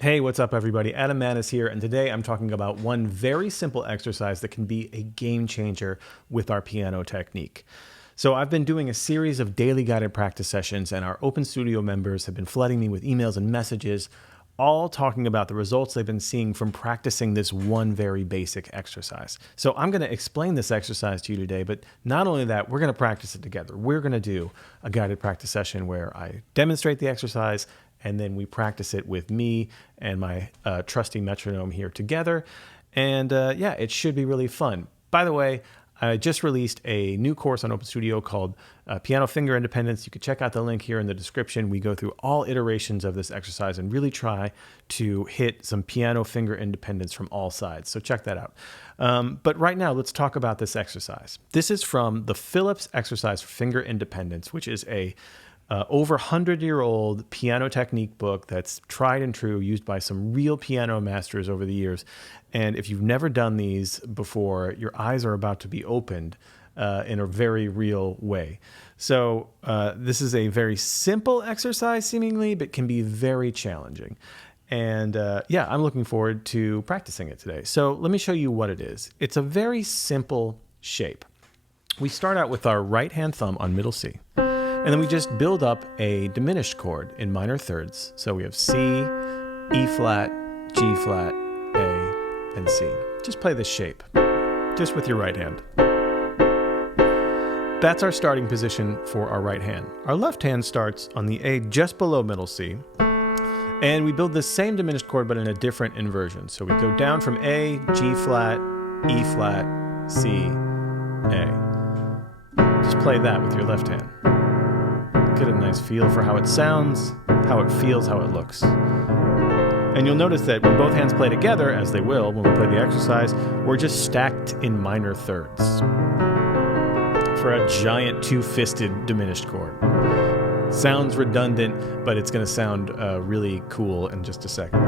Hey, what's up, everybody? Adam Maness here, and today I'm talking about one very simple exercise that can be a game changer with our piano technique. So I've been doing a series of daily guided practice sessions, and our Open Studio members have been flooding me with emails and messages, all talking about the results they've been seeing from practicing this one very basic exercise. So I'm going to explain this exercise to you today, but not only that, we're going to practice it together. We're going to do a guided practice session where I demonstrate the exercise, and then we practice it with me and my trusty metronome here together. And yeah, it should be really fun. By the way, I just released a new course on Open Studio called Piano Finger Independence. You can check out the link here in the description. We go through all iterations of this exercise and really try to hit some piano finger independence from all sides. So check that out. But right now, let's talk about this exercise. This is from the Phillips Exercise for Finger Independence, which is a over 100-year-old piano technique book that's tried and true, used by some real piano masters over the years. And if you've never done these before, your eyes are about to be opened in a very real way. So this is a very simple exercise, seemingly, but can be very challenging. And yeah, I'm looking forward to practicing it today. So let me show you what it is. It's a very simple shape. We start out with our right hand thumb on middle C. And then we just build up a diminished chord in minor thirds. So we have C, E flat, G flat, A, and C. Just play this shape, just with your right hand. That's our starting position for our right hand. Our left hand starts on the A just below middle C. And we build this same diminished chord, but in a different inversion. So we go down from A, G flat, E flat, C, A. Just play that with your left hand. Get a nice feel for how it sounds, how it feels, how it looks. And you'll notice that when both hands play together, as they will when we play the exercise, we're just stacked in minor thirds for a giant two-fisted diminished chord. Sounds redundant, but it's going to sound really cool in just a second.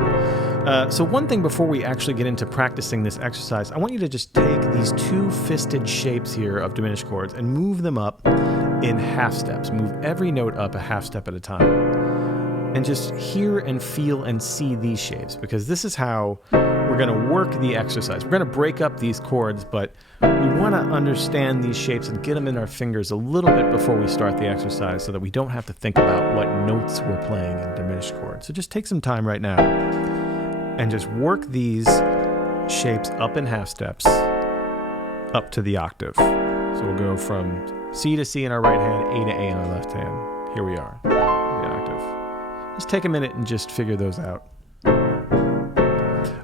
So one thing before we actually get into practicing this exercise, I want you to just take these two-fisted shapes here of diminished chords and move them up in half steps. Move every note up a half step at a time. And just hear and feel and see these shapes, because this is how we're going to work the exercise. We're going to break up these chords, but we want to understand these shapes and get them in our fingers a little bit before we start the exercise so that we don't have to think about what notes we're playing in diminished chords. So just take some time right now and just work these shapes up in half steps up to the octave. So we'll go from C to C in our right hand, A to A in our left hand. Here we are, the octave. Just take a minute and just figure those out.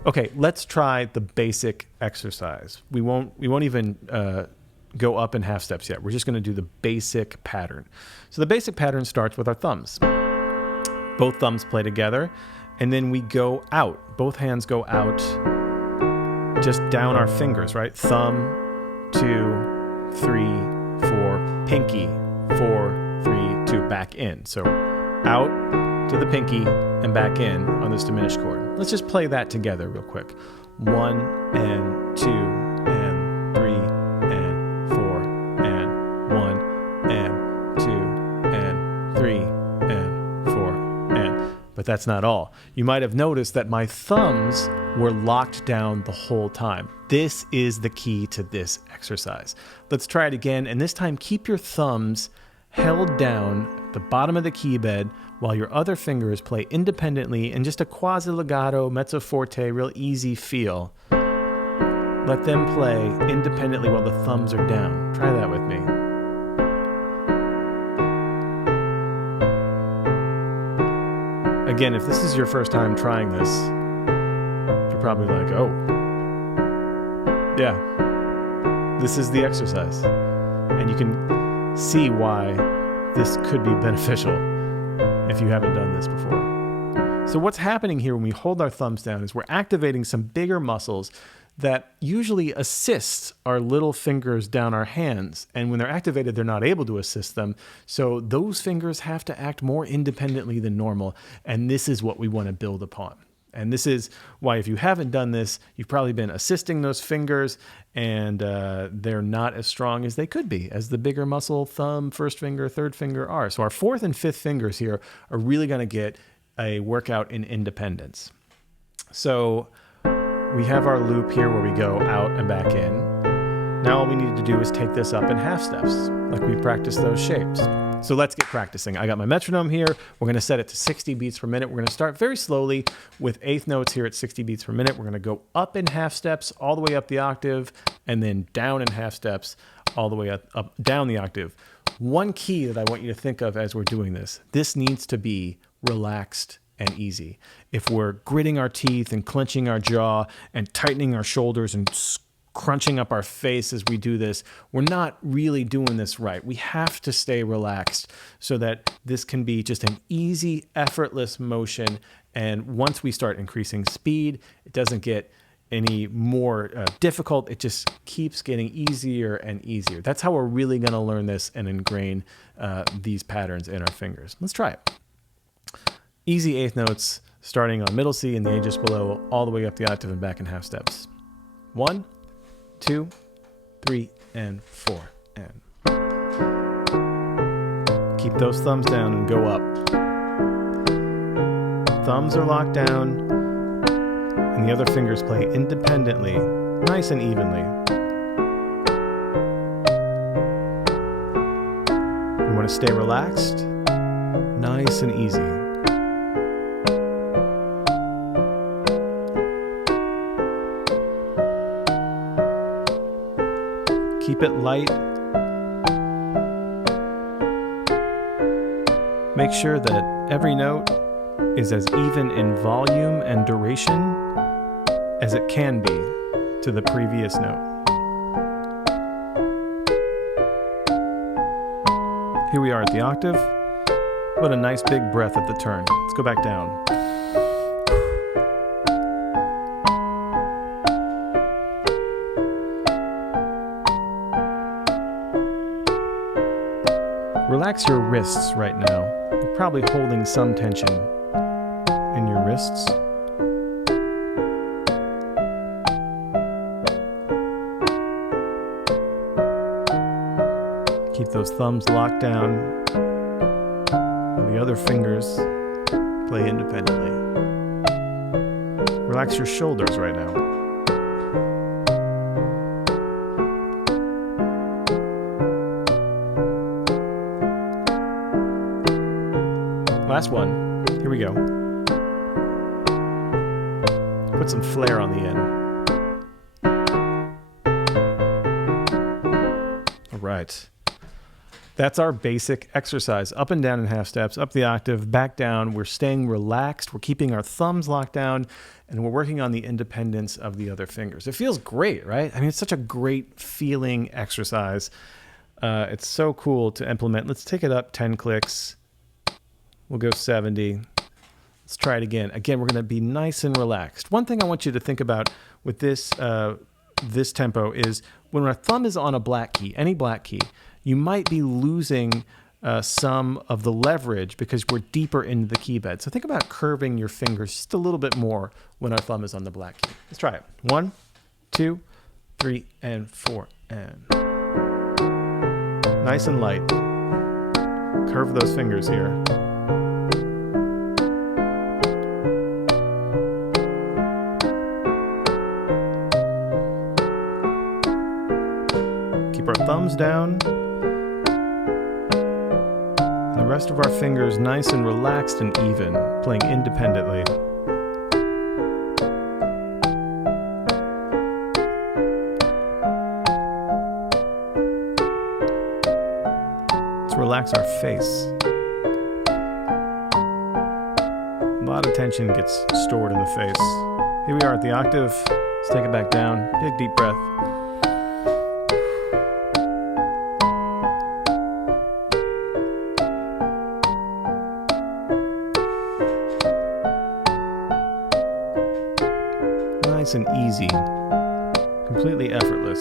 Okay, let's try the basic exercise. We won't even go up in half steps yet. We're just going to do the basic pattern. So the basic pattern starts with our thumbs. Both thumbs play together, and then we go out. Both hands go out, just down our fingers, right? Thumb, 2, 3, 4, pinky, 4, 3, 2, back in. So out to the pinky and back in on this diminished chord. Let's just play that together real quick. 1 and 2 and 3 and 4 and 1 and 2 and 3 and 4 and... But that's not all. You might have noticed that my thumbs were locked down the whole time. This is the key to this exercise. Let's try it again, and this time keep your thumbs held down at the bottom of the key bed while your other fingers play independently in just a quasi-legato, mezzo forte, real easy feel. Let them play independently while the thumbs are down. Try that with me. Again, if this is your first time trying this, you're probably like, oh, yeah, this is the exercise. And you can see why this could be beneficial if you haven't done this before. So what's happening here when we hold our thumbs down is we're activating some bigger muscles that usually assist our little fingers down our hands. And when they're activated, they're not able to assist them. So those fingers have to act more independently than normal. And this is what we want to build upon. And this is why if you haven't done this, you've probably been assisting those fingers and they're not as strong as they could be, as the bigger muscle, thumb, first finger, third finger are. So our fourth and fifth fingers here are really going to get a workout in independence. So we have our loop here where we go out and back in. Now all we need to do is take this up in half steps, like we practiced those shapes. So let's get practicing. I got my metronome here. We're going to set it to 60 beats per minute. We're going to start very slowly with eighth notes here at 60 beats per minute. We're going to go up in half steps all the way up the octave, and then down in half steps all the way up down the octave. One key that I want you to think of as we're doing this needs to be relaxed and easy. If we're gritting our teeth and clenching our jaw and tightening our shoulders and crunching up our face as we do this, we're not really doing this right. We have to stay relaxed so that this can be just an easy, effortless motion. And once we start increasing speed, it doesn't get any more difficult. It just keeps getting easier and easier. That's how we're really going to learn this and ingrain these patterns in our fingers. Let's try it. Easy eighth notes, starting on middle C and the A just below, all the way up the octave and back in half steps. 1, 2, 3, and 4, and keep those thumbs down and go up. Thumbs are locked down, and the other fingers play independently, nice and evenly. You want to stay relaxed, nice and easy. Keep it light. Make sure that every note is as even in volume and duration as it can be to the previous note. Here we are at the octave. What a nice big breath at the turn. Let's go back down. Relax your wrists right now. You're probably holding some tension in your wrists. Keep those thumbs locked down, and the other fingers play independently. Relax your shoulders right now. Last one. Here we go. Put some flair on the end. All right. That's our basic exercise. Up and down in half steps, up the octave, back down. We're staying relaxed. We're keeping our thumbs locked down, and we're working on the independence of the other fingers. It feels great, right? I mean, it's such a great feeling exercise. It's so cool to implement. Let's take it up 10 clicks. We'll go 70. Let's try it again. Again, we're going to be nice and relaxed. One thing I want you to think about with this tempo is when our thumb is on a black key, any black key, you might be losing some of the leverage because we're deeper into the key bed. So think about curving your fingers just a little bit more when our thumb is on the black key. Let's try it. 1, 2, 3, and 4, and nice and light. Curve those fingers here. Keep our thumbs down. And the rest of our fingers nice and relaxed and even, playing independently. Let's relax our face. A lot of tension gets stored in the face. Here we are at the octave. Let's take it back down. Big deep breath. Nice and easy, completely effortless.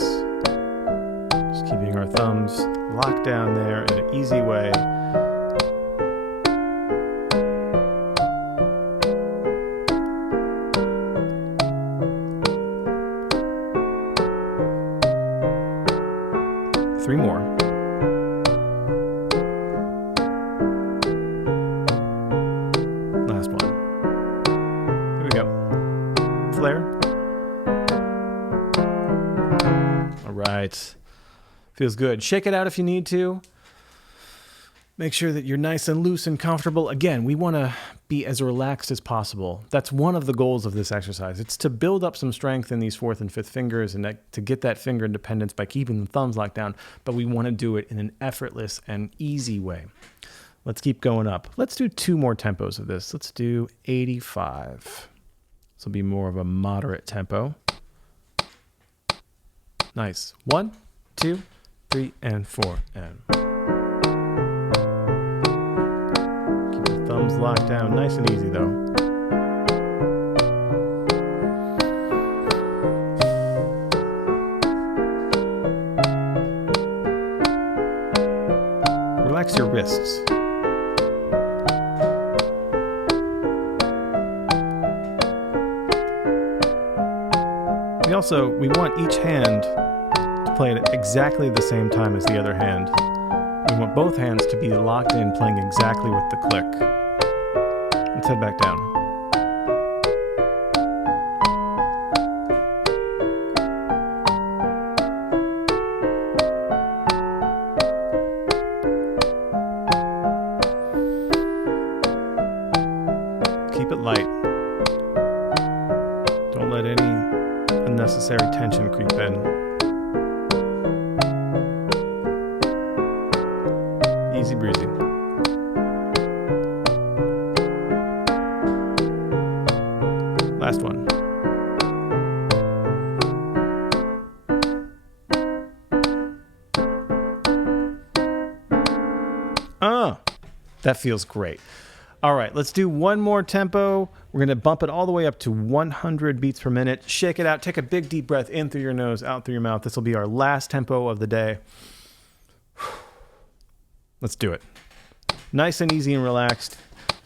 Just keeping our thumbs locked down there in an easy way. Three more. Last one. Here we go. flare. All right. Feels good. Shake it out if you need to. Make sure that you're nice and loose and comfortable. Again, we want to be as relaxed as possible. That's one of the goals of this exercise. It's to build up some strength in these fourth and fifth fingers and to get that finger independence by keeping the thumbs locked down, but we want to do it in an effortless and easy way. Let's keep going up. Let's do 2 more tempos of this. Let's do 85. This will be more of a moderate tempo. Nice. 1, 2, 3, and 4, and... Thumbs locked down, nice and easy though. Relax your wrists. We want each hand to play at exactly the same time as the other hand. We want both hands to be locked in, playing exactly with the click. Let's head back down. Keep it light. Don't let any unnecessary tension creep in. Easy breezy. Last one. That feels great. All right, let's do one more tempo. We're going to bump it all the way up to 100 beats per minute. Shake it out. Take a big deep breath in through your nose, out through your mouth. This will be our last tempo of the day. Let's do it. Nice and easy and relaxed.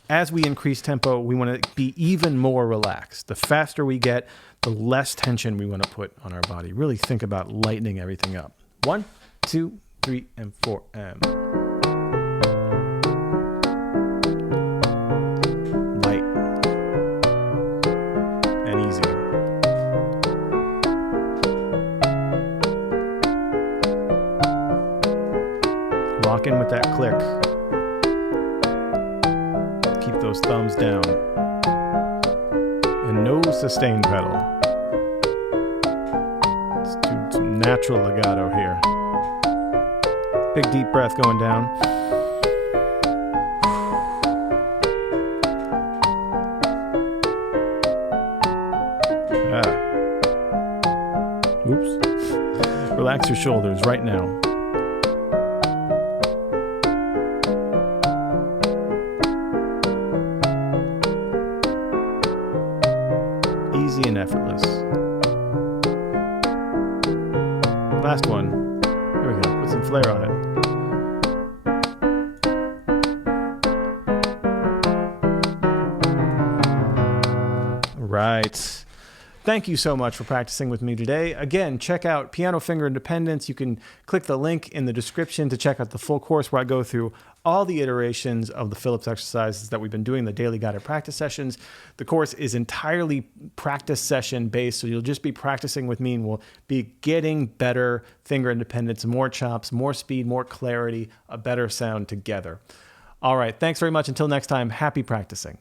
As we increase tempo, we want to be even more relaxed. The faster we get, the less tension we want to put on our body. Really think about lightening everything up. 1, 2, 3, and 4, and... Light. And easy. Lock in with that click. Keep those thumbs down. And no sustain pedal. Let's do some natural legato here. Big deep breath going down. Oops. Relax your shoulders right now. Easy and effortless. Last one. There we go. Put some flair on it. Right. Thank you so much for practicing with me today. Again, check out Piano Finger Independence. You can click the link in the description to check out the full course where I go through all the iterations of the Phillips exercises that we've been doing, the daily guided practice sessions. The course is entirely practice session based, so you'll just be practicing with me and we'll be getting better finger independence, more chops, more speed, more clarity, a better sound together. All right, thanks very much. Until next time, happy practicing.